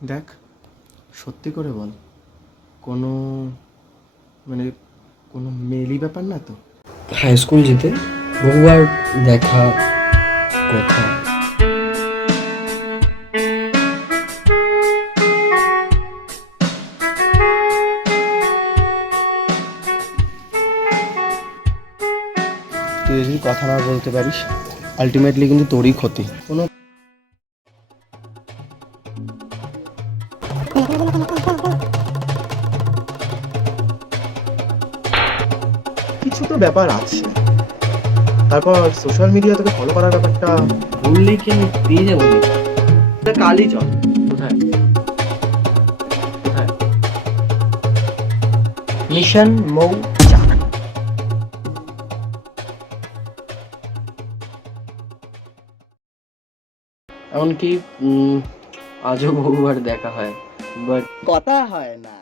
দেখ, সত্যি করে বল, কোনো মানে কোনো মেলি ব্যাপার না তো? হাই স্কুল যেতে বহুবার দেখা কথা। তুই যদি কথা না বলতে পারিস, আলটিমেটলি কিন্তু তোরই ক্ষতি। কোনো কিছু তো ব্যাপার আছে। তারপর সোশ্যাল মিডিয়া থেকে ফলো করার ব্যাপারটা বললে কি আমি পেয়ে যাবো নাকি? কালই চল। কোথায় কোথায়? মিশন মৌ। এমনকি আজও বহুবার দেখা হয়, বাট কথা হয় না।